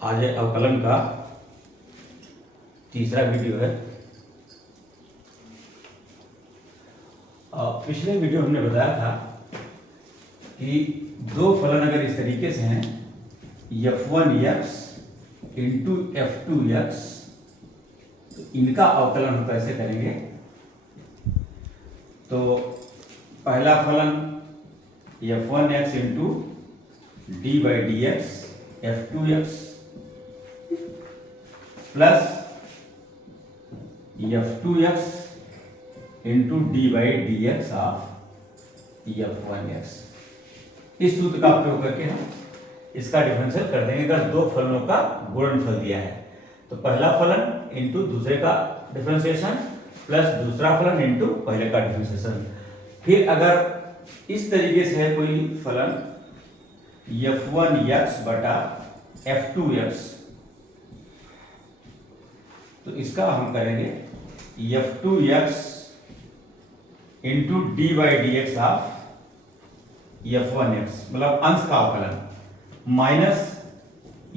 आज अवकलन का तीसरा वीडियो है। पिछले वीडियो हमने बताया था कि दो फलन अगर इस तरीके से हैं f1x इंटू f2x, तो इनका अवकलन हम कैसे करेंगे। तो पहला फलन f1x into D by D x f2x plus f2x into D by D X of f1x। इस सूत्र का प्रयोग करके हम इसका डिफरेंशियल कर देंगे अगर दो फलनों का गुणनफल दिया है। तो पहला फलन इंटू दूसरे का डिफरेंशिएशन प्लस दूसरा फलन इंटू पहले का डिफरेंशिएशन। फिर अगर इस तरीके से है कोई फलन f1x बटा f2x, तो इसका हम करेंगे f2x into D by D X of f1x, मतलब अंश का अवकलन minus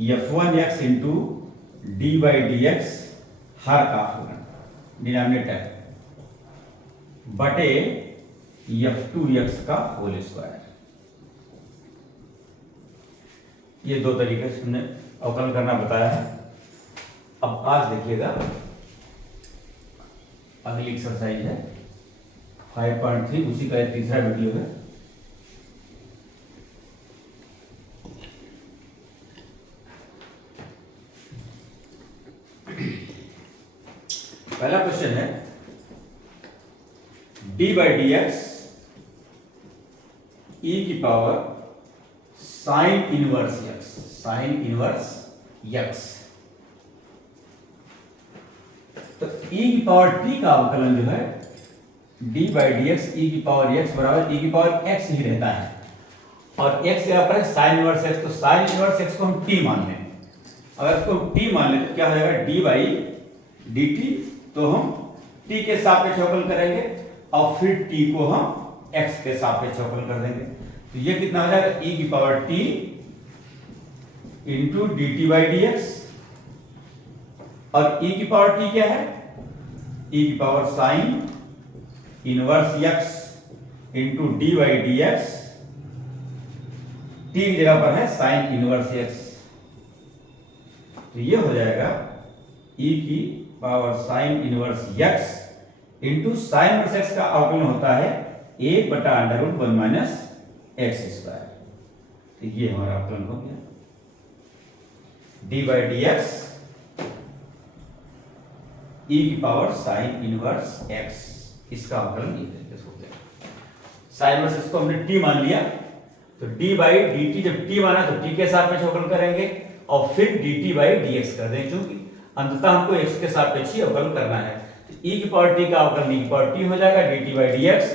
f1x into D by D X हर का अवकलन डिनोमिनेटर बटे f2x का होल स्क्वायर। ये दो तरीके से हमने अवकलन करना बताया है। अब आज देखिएगा अगली एक्सरसाइज है 5.3, उसी का तीसरा वीडियो है। पहला क्वेश्चन है डी बाई डी एक्स ई की power sine inverse x, sign inverse x. तो ई की पावर टी का अवकलन जो है डी बाई डी एक्स ई की पावर एक्स बराबर ई की पावर एक्स ही रहता है, और एक्स यहाँ पर है साइन इनवर्स एक्स। तो साइन इनवर्स एक्स को हम टी मान लें। अगर इसको टी मान लें तो क्या हो जाएगा डी बाई डी टी। तो हम टी के सापेक्ष अवकलन करेंगे और फिर टी को हम एक्स के सापेक्ष अवकलन कर देंगे। तो ये कितना हो जाएगा ई की power T into D T by D x, और ई की पावर टी क्या है ई की power sine inverse x into D by D x. T की जगह पर है साइन इनवर्स एक्स, तो ये हो जाएगा ई की power sine inverse x into sine inverse x का अवकलन होता है एक बटा under root 1 minus x square. तो ये हमारा अवकलन हो गया डी बाई डी एक्स ई की पावर साइन इनवर्स एक्स, इसका अवकलन इस तरीके से हो गया। साइन इनवर्स एक्स को हमने टी मान लिया, तो डी बाई डी टी, जब टी माना तो टी के सापेक्ष अवकलन करेंगे और फिर D T by D x कर देंगे, क्योंकि अंततः हमको एक्स के सापेक्ष ही अवकलन करना है। तो ई की पावर टी का अवकलन ई की पावर टी हो जाएगा D T by D x.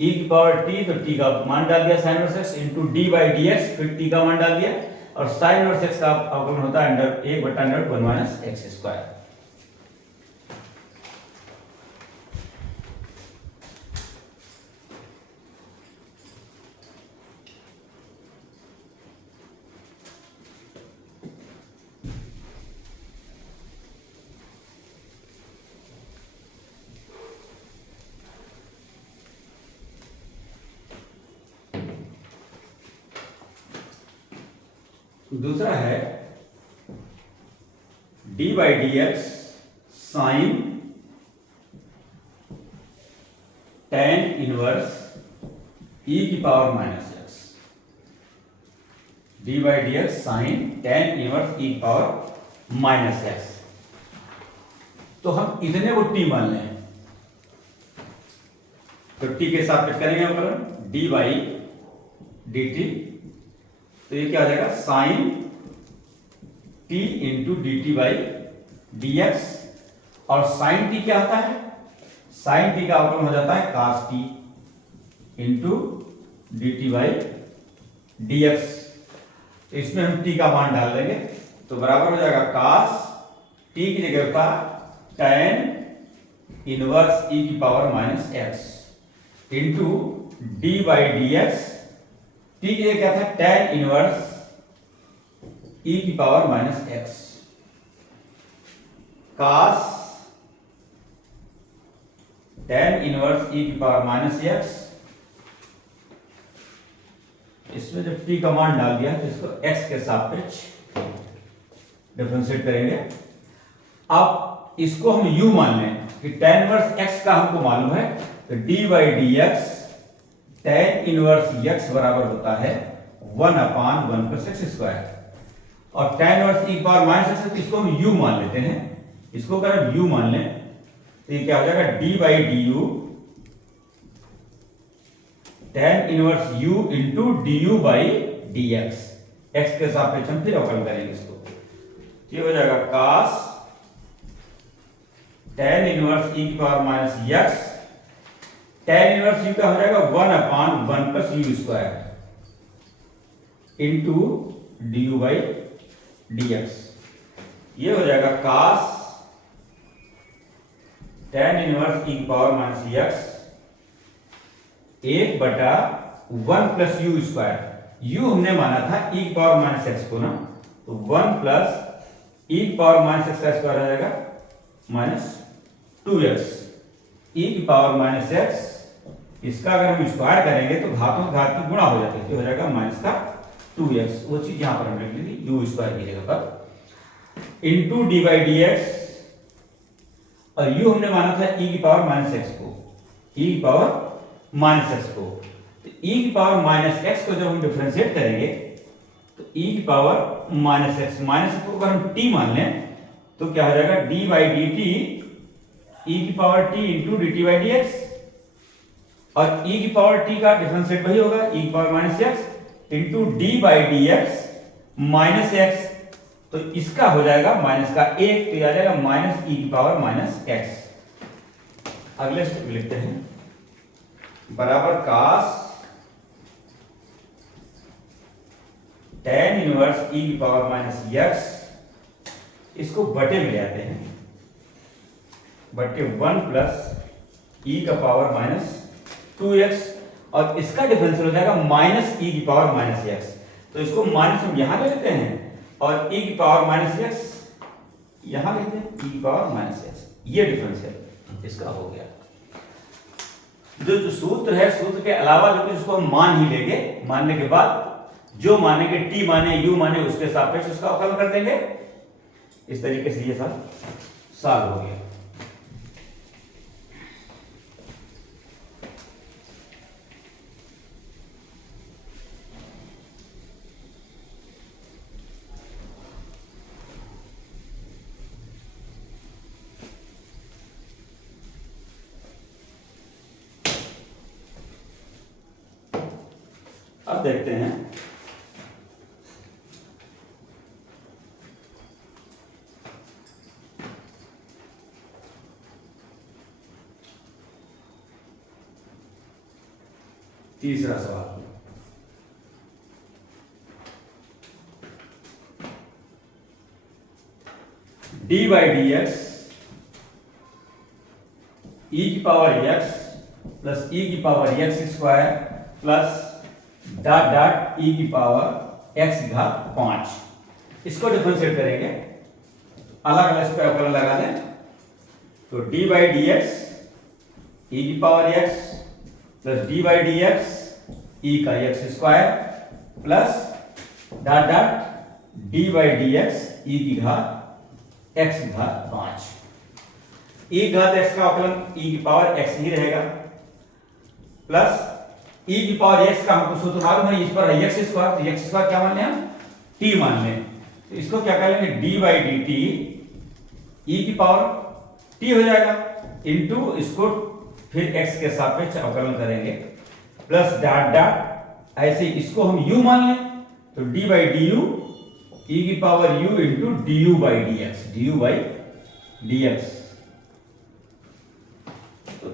ई की पावर टी, तो टी का मान डाल दिया sine inverse x into D by D X, फिर टी का मान डाल दिया, और साइन इनवर्स एक्स का अवकलन होता है अंडर एक बटा अंडर 1 माइनस एक्स स्क्वायर। दूसरा है D by D x sine ten inverse E की power minus X. D by D x sine ten inverse E की पावर माइनस एक्स। तो हम इतने को टी मान लें, तो टी के साथ करेंगे अवकलन डी बाई डी टी। तो ये क्या हो जाएगा sine t into D T by D x, और साइन टी क्या होता है साइन टी का अवकलन हो जाता है cos T into D T by D X. तो इसमें हम टी का मान डाल देंगे, तो बराबर हो जाएगा कास टी की जगह होता है टेन इनवर्स ई की power minus x into D by D x. T के लिए क्या था टेन इनवर्स ई की power minus x cos tan inverse E की पावर माइनस एक्स। इसमें जब t का मान डाल दिया तो इसको x के सापेक्ष डिफरेंशिएट करेंगे। अब इसको हम u मान लें कि tan इनवर्स x का हमको मालूम है, तो d by D x tan inverse x बराबर होता है 1/1 प्लस एक्स स्क्वायर, और tan inverse e power minus x, तो इसको हम u मान लेते हैं। इसको अगर हम u मान लें तो ये क्या हो जाएगा, d by d you tan inverse u into d you by D X, x के सापेक्ष हम फिर अवकलन करेंगे इसको, ये हो जाएगा cos tan इनवर्स e की power minus x, tan inverse u का हो जाएगा 1/1 plus you square into d you by D x, ये हो जाएगा cos tan इनवर्स e की power minus x 1/1 plus you square, you हमने माना था e की पावर माइनस एक्स को ना, तो 1 प्लस e की पावर माइनस एक्स का स्क्वायर आ जाएगा माइनस 2x, e की पावर माइनस एक्स, इसका अगर हम स्क्वायर करेंगे तो घातों से घात की गुणा हो जाती है, तो हो जाएगा माइनस का 2x, वो चीज यहां पर हम लिख ली यू स्क्वायर की जगह पर, into D by D x, और u हमने माना था e की पावर माइनस एक्स को, e की पावर माइनस एक्स को, तो e की पावर माइनस एक्स को जब हम डिफरेंशिएट करेंगे तो e की पावर माइनस एक्स को अगर हम t मान लें तो क्या हो जाएगा, d by D T e की power t into D T by D x, और e की पावर t का डिफरेंशिएट वही होगा e की power minus x into D by D x minus x, तो इसका हो जाएगा माइनस का 1, तो आ जाएगा माइनस e की पावर माइनस एक्स। अगले स्टेप लिखते हैं बराबर cos tan इनवर्स e की पावर माइनस एक्स, इसको बटे में ले आते हैं, बटे 1 प्लस e का पावर माइनस 2x, और इसका डिफरेंशियल हो जाएगा माइनस e की पावर माइनस एक्स, तो इसको माइनस हम यहां ले लेते हैं और e की पावर माइनस एक्स यहां लेते हैं, e की पावर माइनस एक्स, ये डिफरेंशियल इसका हो गया। जो सूत्र है, सूत्र के अलावा जो इसको हम मान ही लेंगे, मानने के बाद जो मानेंगे t माने u माने उसके सापेक्ष उसका अवकलन कर देंगे, इस तरीके से ये सब सॉल्व हो गया। अब देखते हैं तीसरा सवाल, डी बाई डी एक्स ई की पावर एक्स प्लस ई की power x square plus dot dot e की पावर x घात 5, इसको डिफरेंशिएट करेंगे, अलग अलग इस पे अवकलन लगा दें, तो d बाई डी एक्स ई की power x plus d by D x E का x square plus dot dot d by D x ई की घात x घात 5, e घात x का अवकलन e की पावर x ही रहेगा, प्लस e की पावर x का हमको सूत्र मालूम है, इस पर है x स्क्वायर, तो x स्क्वायर क्या मान लें हम, t मान लें, तो इसको क्या कर लेंगे, d by D T e की पावर t हो जाएगा, इंटू इसको फिर x के सापेक्ष अवकलन करेंगे, प्लस डॉट डॉट ऐसे इसको हम u मान लें, तो d by d u e की power u into d you by D x, D you by D X, तो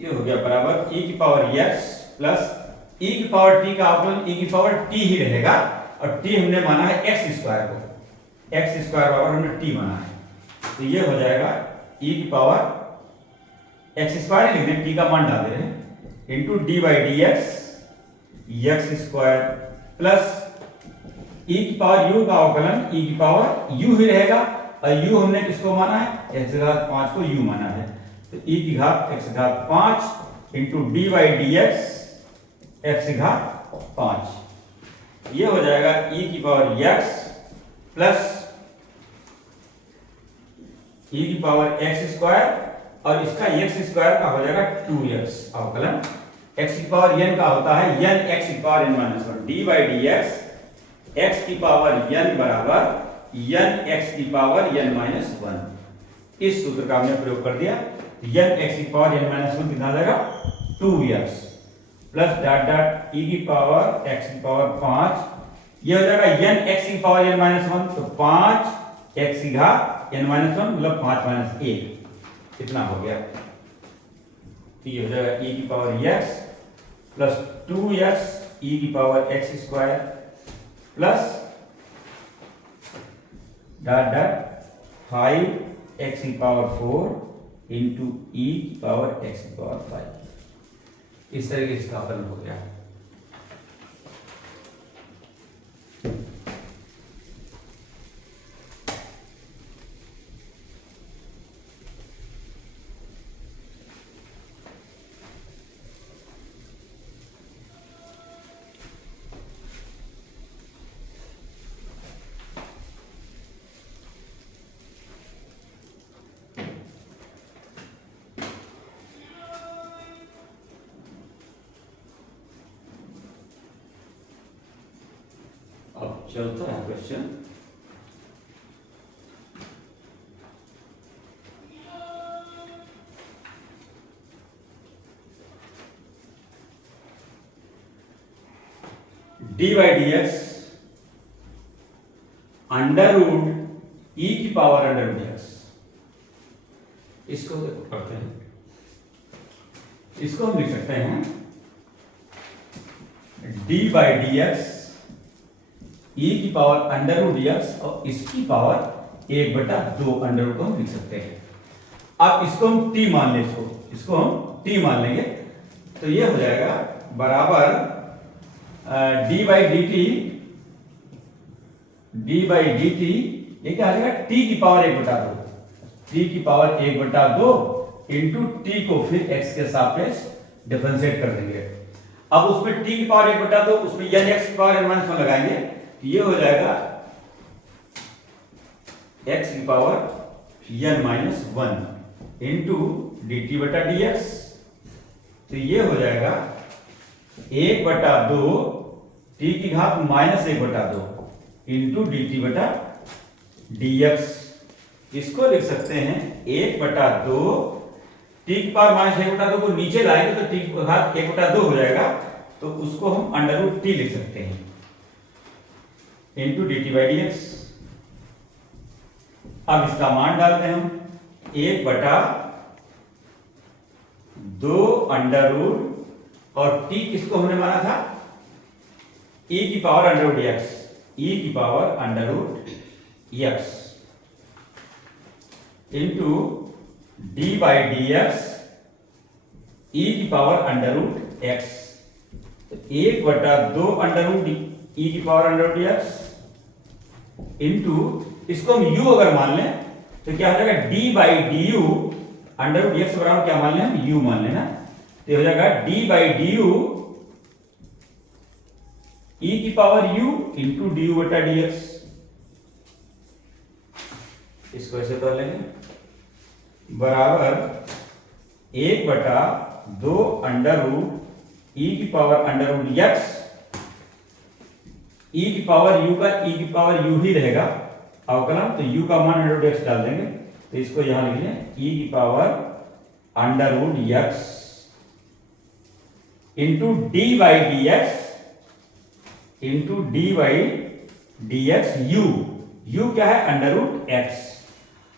ये हो गया बराबर e की पावर x प्लस e की पावर t का अवकलन e की पावर t ही रहेगा, और t हमने माना है x स्क्वायर को, x स्क्वायर बराबर हमने t माना है, तो ये हो जाएगा e की पावर x स्क्वायर लिख दें, t का मान डाल दे रहे हैं, into D by D X X square plus E की पावर यू का अवकलन ई की पावर यू ही रहेगा, और यू हमने किसको माना है, x घात 5 को यू माना है, तो ई की घात x घात 5 into D by D x घात 5, ये हो जाएगा ई की पावर x प्लस ई की पावर एक्स स्क्वायर, और इसका एक्स स्क्वायर का हो जाएगा 2x अवकलन x की पावर n का होता है n x की power n minus 1 D by D x की पावर n बराबर n x की पावर n माइनस 1। इस सूत्र का हमने प्रयोग कर दिया, n x की पावर n माइनस 1 कितना आ जाएगा 2x plus dot dot E की पावर x की पावर 5, ये हो जाएगा n x की पावर n माइनस 1, तो 5 x की घात n माइनस 1 मतलब 5 माइनस 1 कितना हो गया, तो ये हो जाएगा e की power x plus 2x e की power x square plus dot dot 5x की पावर 4 इंटू e की पावर x की पावर 5। इस तरीके से इसका हल हो गया। अब चलता है question, D by D X under root E की पावर अंडर रूट एक्स, इसको पढ़ते हैं, इसको हम लिख सकते हैं डी बाई डी एक्स ई की पावर अंडर रूट एक्स, और इसकी पावर 1/2 अंडर रूट को हम लिख सकते हैं। अब इसको हम t मान लें, इसको हम t मान लेंगे, तो ये हो जाएगा बराबर डी बाई डी टी, ये क्या आ जाएगा t की पावर 1/2, t की पावर 1/2 इंटू t को फिर x के सापेक्ष डिफरेंशिएट कर देंगे। अब उसमें t की पावर 1/2, उसमें n x की पावर n माइनस 1 लगाएंगे, ये हो जाएगा x की power n minus 1 into D t बटा डी एक्स, तो ये हो जाएगा 1/2 t की घात माइनस 1/2 इंटू डी टी बटा डी एक्स। इसको लिख सकते हैं 1/2, t की पावर माइनस 1/2 को नीचे लाएंगे तो t की घात 1/2 हो जाएगा, तो उसको हम अंडर रूट t लिख सकते हैं into D T by D x. अब इसका मान डालते हैं हम 1/2 अंडर रूट, और t किसको हमने माना था e की power under root x, e की power under root x into D by D x e की पावर अंडर रूट एक्स, तो 1/2 अंडर रूट e की power under root x into, इसको हम u अगर मान लें तो क्या हो जाएगा d by d u under root x बराबर क्या मान लें हम u मान लेना, तो हो जाएगा d by d u e की power u into d u बटा डी एक्स। इसको ऐसे कर लेंगे बराबर 1/2 अंडर रूट e की power under root x, e की पावर u का e की पावर u ही रहेगा अवकलन, तो u का मान अंडर रूट एक्स डाल देंगे, तो इसको यहां लिख लें e की power under root x into D by D x into D by D x u क्या है अंडर रूट एक्स,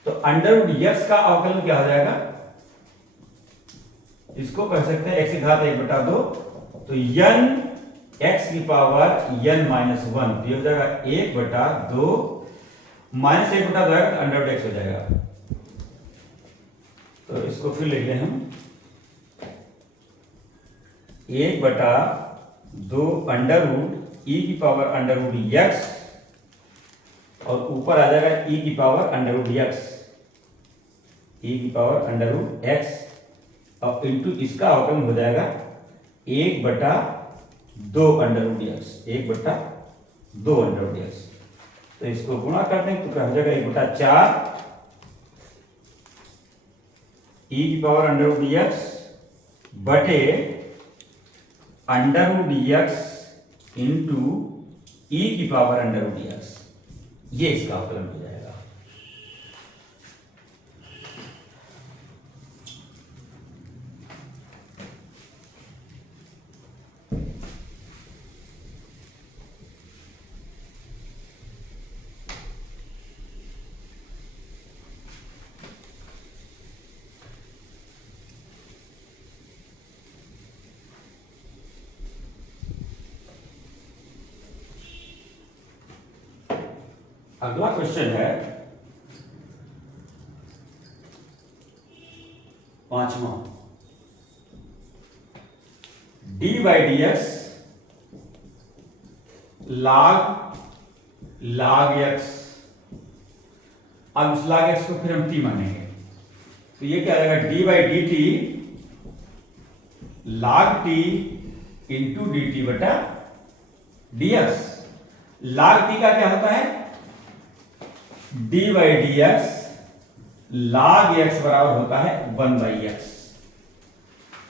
तो अंडर रूट एक्स का अवकलन क्या हो जाएगा, इसको कह सकते हैं x की घात 1/2, तो n x की पावर n माइनस 1, तो ये हो जाएगा 1/2 माइनस 1/2 आएगा तो अंडर रूट एक्स हो जाएगा, तो इसको फिर लिख लें हम 1/2 अंडर रूट e की पावर अंडर रूट एक्स और ऊपर आ जाएगा e की power under root x, e की पावर अंडर रूट एक्स और इंटू इसका अवकलन हो जाएगा 1/2 under root x, 1/2 under root x. तो इसको गुणा कर देंगे तो क्या हो जाएगा 1/4 e की पावर अंडर रूट एक्स बटे under root x into e की पावर अंडर रूट एक्स, ये इसका अवकलन हो जाएगा। अगला क्वेश्चन है 5वां, D by D X log X. अब इस log एक्स को फिर हम t मानेंगे तो ये क्या आएगा D by D T log t into D t बटा डी एक्स। log t का क्या होता है D by D X log x बराबर होता है 1/x।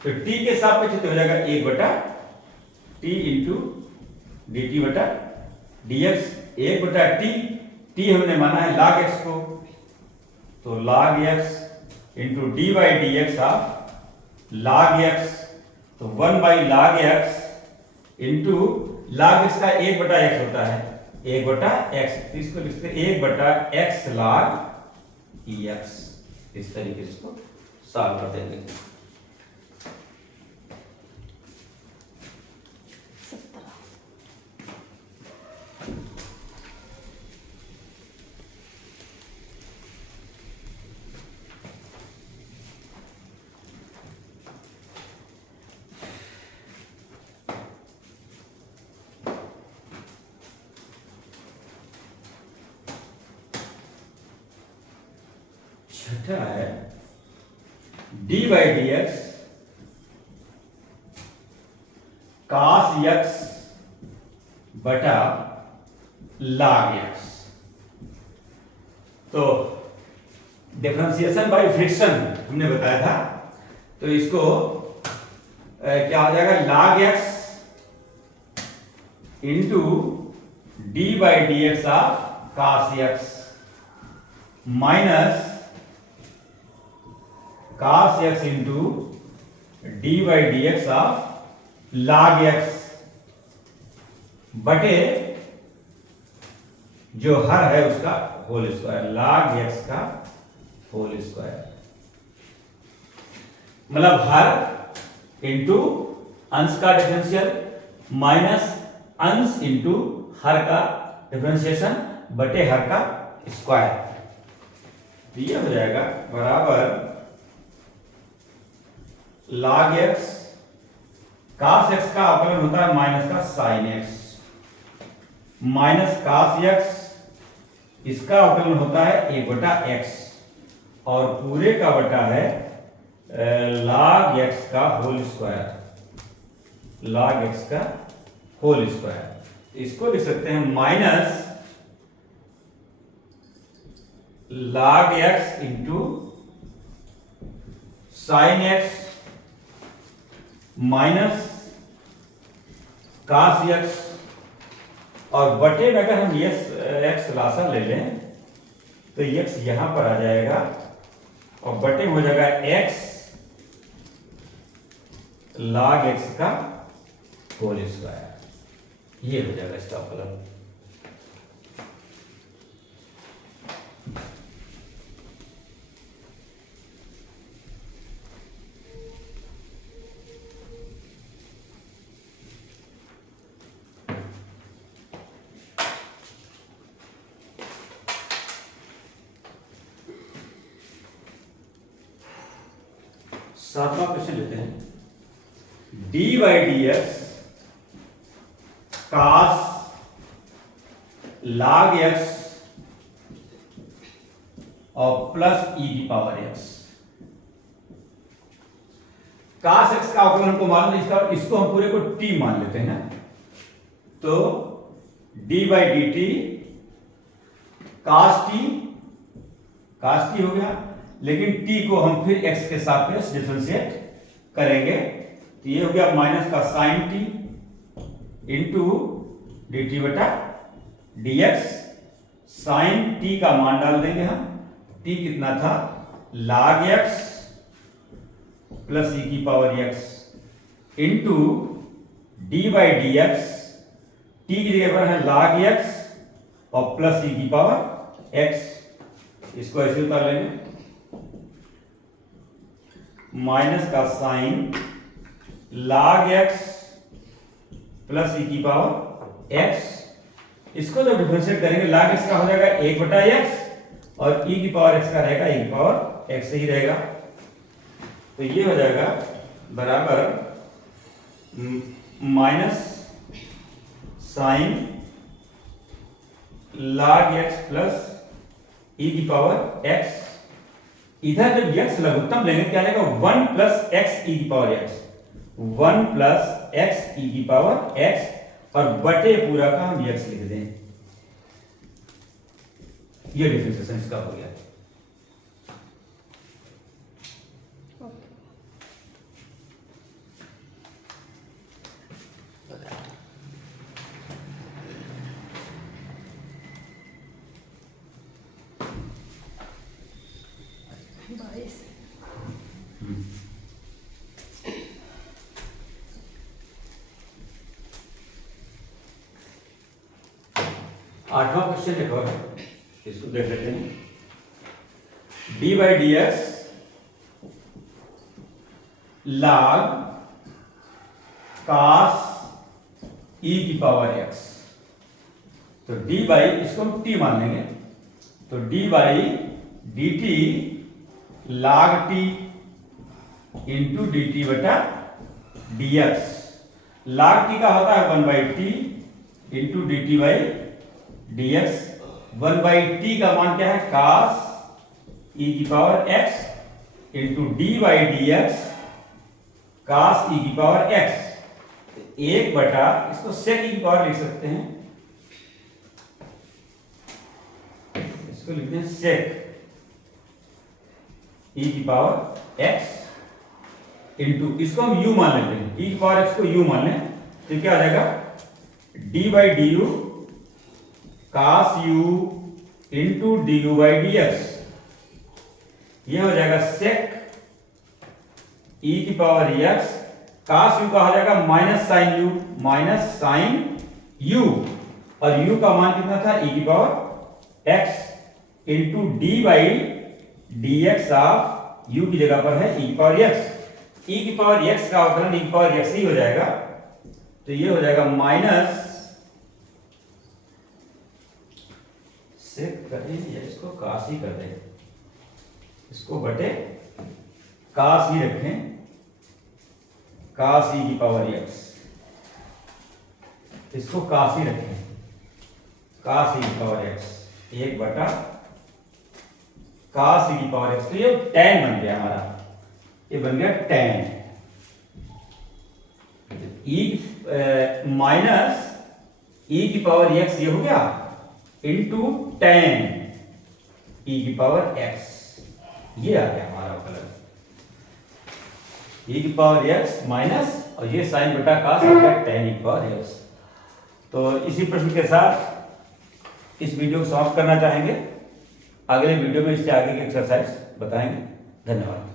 तो t के सापेक्ष हो जाएगा 1/t इंटू डी टी बटा डी एक्स, 1/t, t हमने माना है log x को, तो log x into D by D X of log x, तो 1/log x into log x का 1/x होता है 1/x, इसको लिखते हैं 1/x log x। इस तरीके से इसको सॉल्व कर देंगे। छठा है D by D x cos x बटा log x। तो डिफरेंशिएशन बाय फ्रिक्शन हमने बताया था, तो इसको क्या हो जाएगा log x into D by D X of cos x minus cos x into D by D X of log x बटे जो हर है उसका होल स्क्वायर, log x का होल स्क्वायर, मतलब हर इंटू अंश का डिफरेंशियल माइनस अंश इंटू हर का डिफरेंशिएशन बटे हर का स्क्वायर। तो ये हो जाएगा बराबर log x, cos x का अवकलन होता है माइनस का sin x, minus cos x, इसका अवकलन होता है 1/x और पूरे का बटा है log x का होल स्क्वायर, log x का होल स्क्वायर। इसको लिख सकते हैं minus log x into sin x minus cos x और बटे में अगर हम x लासा ले लें तो x यहां पर आ जाएगा और बटे में हो जाएगा x log x का होल स्क्वायर, ये हो जाएगा इसका अवकलन। सातवां क्वेश्चन लेते हैं D by D x cos log x और प्लस ई की पावर एक्स। cos x का अवकलन हमको मालूम है, इसको हम पूरे को t मान लेते हैं ना, तो d by D T cos t हो गया, लेकिन t को हम फिर x के सापेक्ष डिफरेंशिएट करेंगे, तो ये हो गया माइनस का sine t into D t बटा डी एक्स। साइन t का मान डाल देंगे हम, t कितना था log x प्लस ई की power x into D by D x, T की जगह पर है log x और प्लस ई की पावर x। इसको ऐसे उतार लेंगे, माइनस का sign log x plus E की पावर x। इसको जब डिफरेंशिएट करेंगे log x का हो जाएगा 1 बटा x और e की पावर x का रहेगा e की पावर x ही रहेगा। तो ये हो जाएगा बराबर minus sine log x plus e की पावर x। इधर जब x लघुत्तम लेंगे क्या आएगा 1 प्लस x e की power x, 1 plus x e की पावर x और बटे पूरा का हम x लिख दें। ये डिफरेंशिएशन इसका हो गया। आठवां क्वेश्चन देखो, इसको देख लेते हैं। D by D X log cos e की पावर x, तो d बाई इसको हम t मान लेंगे, तो d by D T log t into D t बटा डी एक्स। log t का होता है 1 by T into D T by D x. 1 by T का मान क्या है cos e की power x into D by D x cos e की पावर x। 1 बटा इसको sec e की पावर लिख सकते हैं, इसको लिखते हैं sec e की पावर x इंटू इसको हम u मान लेते हैं, e की पावर x को u मान लें, तो क्या आ जाएगा d by d you cos u into d you by D x. ये हो जाएगा sec e की पावर x, cos u का हो जाएगा माइनस साइन u और u का मान कितना था e की power x into D by D X of u की जगह पर है e की पावर x। e की पावर x का अवकलन e की पावर x ही हो जाएगा, तो ये हो जाएगा माइनस सेक करें या इसको कास ही कर दें, इसको बटे कास ही रखें, कास ई की पावर x, इसको कास ही रखें, कास ई की पावर x 1 बटा कास ई की पावर x। तो ये tan बन गया हमारा, ये बन गया tan e माइनस e की पावर x, ये हो गया इंटू tan e की पावर x। ये आ गया हमारा अवकलन e की पावर x माइनस और ये साइन बटा कास हो गया tan e की पावर x। तो इसी प्रश्न के साथ इस वीडियो को समाप्त करना चाहेंगे। अगले वीडियो में इससे आगे की एक्सरसाइज बताएंगे। धन्यवाद।